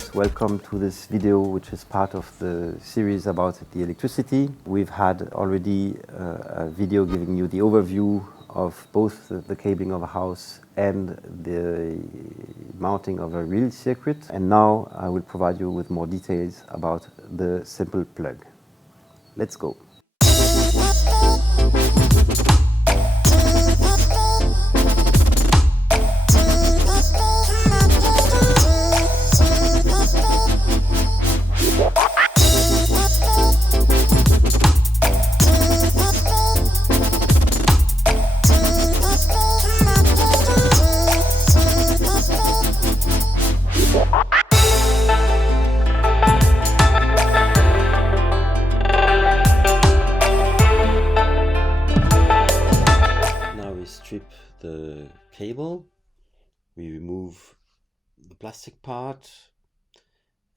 viewers, welcome to this video which is part of the series about the electricity. We've had already a video giving you the overview of both the cabling of a house and the mounting of a real circuit, and now I will provide you with more details about the simple plug. Let's go. Strip the cable, we remove the plastic part,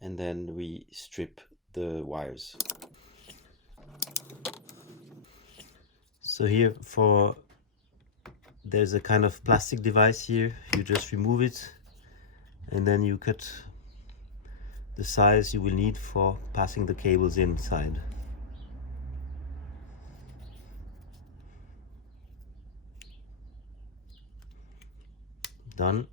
and then we strip the wires. So here there's a kind of plastic device here. You just remove it and then you cut the size you will need for passing the cables inside. Done.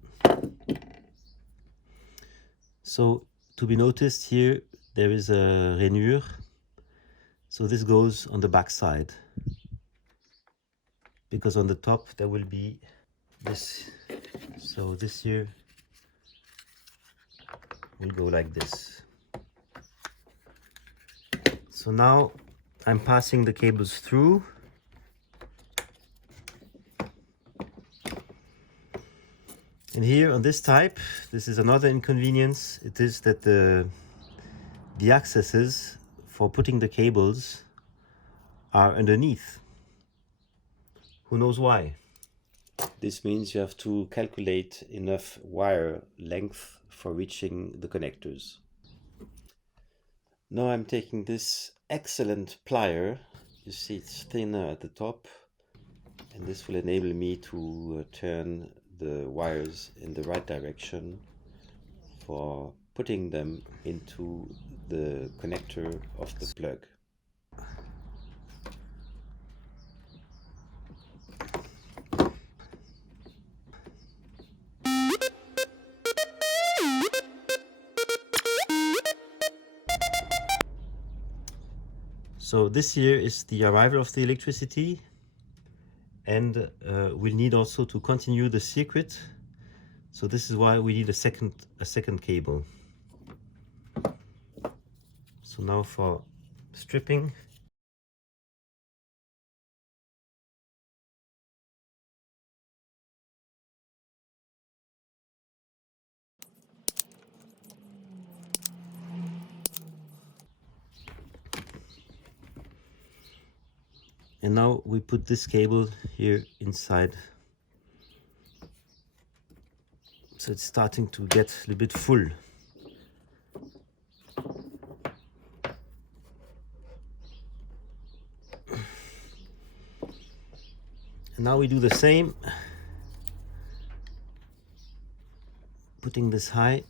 So to be noticed here, there is a rainure. So this goes on the back side, because on the top there will be this. So this here will go like this. So now I'm passing the cables through. And here on this type, this is another inconvenience. It is that the accesses for putting the cables are underneath. Who knows why? This means you have to calculate enough wire length for reaching the connectors. Now I'm taking this excellent plier. You see it's thinner at the top, and this will enable me to turn the wires in the right direction for putting them into the connector of the plug. So this here is the arrival of the electricity. And we'll need also to continue the circuit. So this is why we need a second cable. So now for stripping. And now we put this cable here inside. So it's starting to get a little bit full. And now we do the same. Putting this high.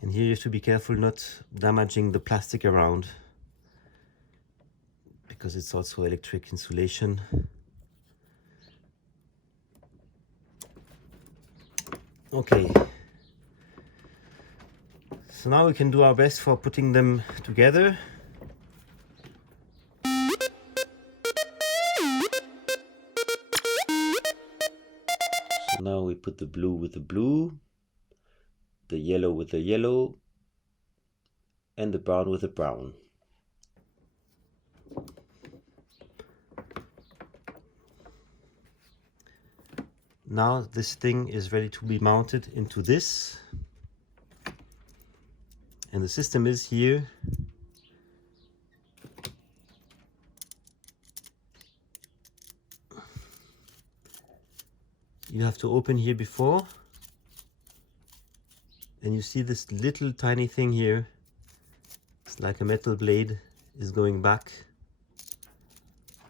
And here you have to be careful not damaging the plastic around, because it's also electric insulation. Okay. So now we can do our best for putting them together. So now we put the blue with the blue, the yellow with the yellow, and the brown with the brown. Now this thing is ready to be mounted into this. And the system is here. You have to open here before. And you see this little tiny thing here. It's like a metal blade is going back.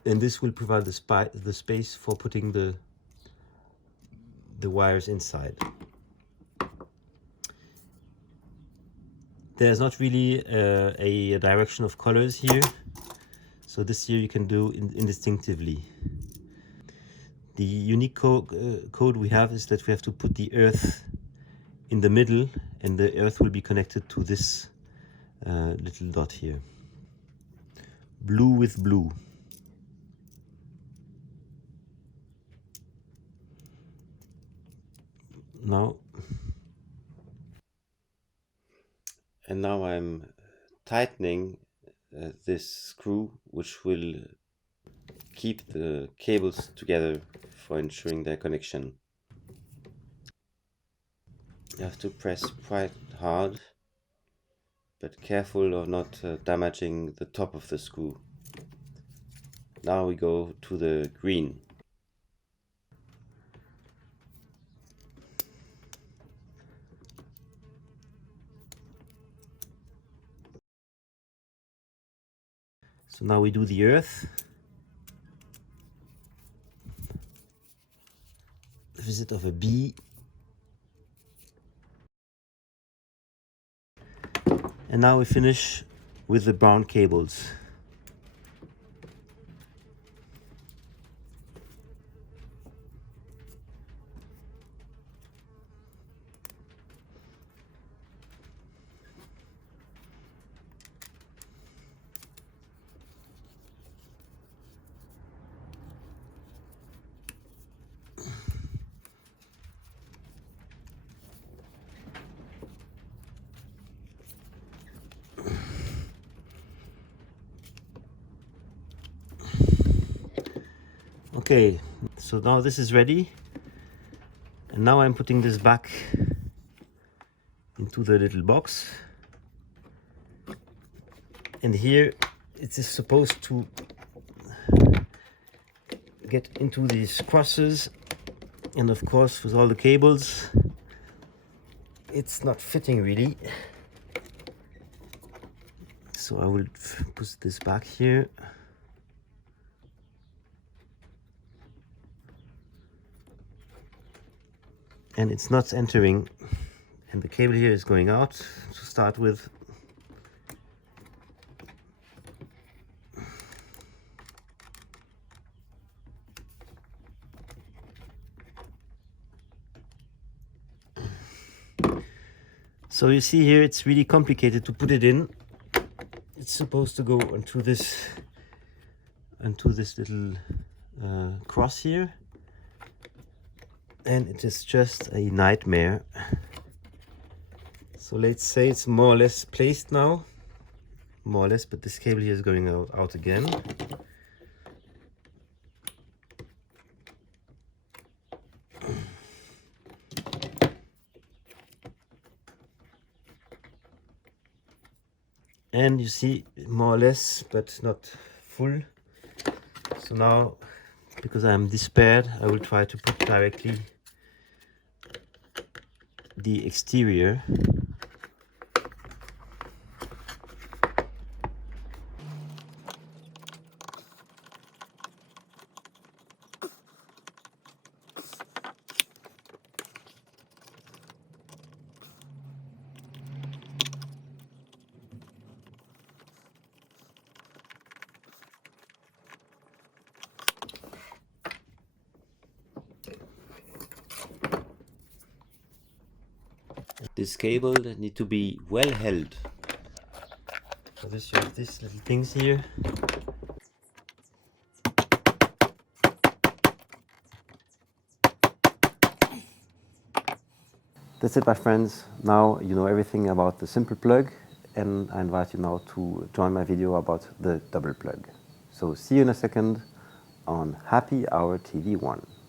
And this will provide the space for putting the the wires inside. There's not really a direction of colors here, so this here you can do indistinctively. The unique code we have is that we have to put the earth in the middle, and the earth will be connected to this little dot here. Blue with blue. Now I'm tightening this screw, which will keep the cables together for ensuring their connection. You have to press quite hard, but careful of not damaging the top of the screw. Now we go to the green. So now we do the earth. The visit of a bee. And now we finish with the brown cables. Okay, so now this is ready, and now I'm putting this back into the little box, and here it is supposed to get into these crosses, and of course with all the cables it's not fitting really, so I will put this back here. And it's not entering, and the cable here is going out to start with. So you see here, it's really complicated to put it in. It's supposed to go onto this little cross here. And it is just a nightmare. So let's say it's more or less placed now, more or less, but this cable here is going out again. And you see, more or less, but not full. So now, because I am despaired, I will try to put directly the exterior. This cable need to be well held. So this, you have these little things here. That's it, my friends. Now you know everything about the simple plug, and I invite you now to join my video about the double plug. So see you in a second on Happy Hour TV 1.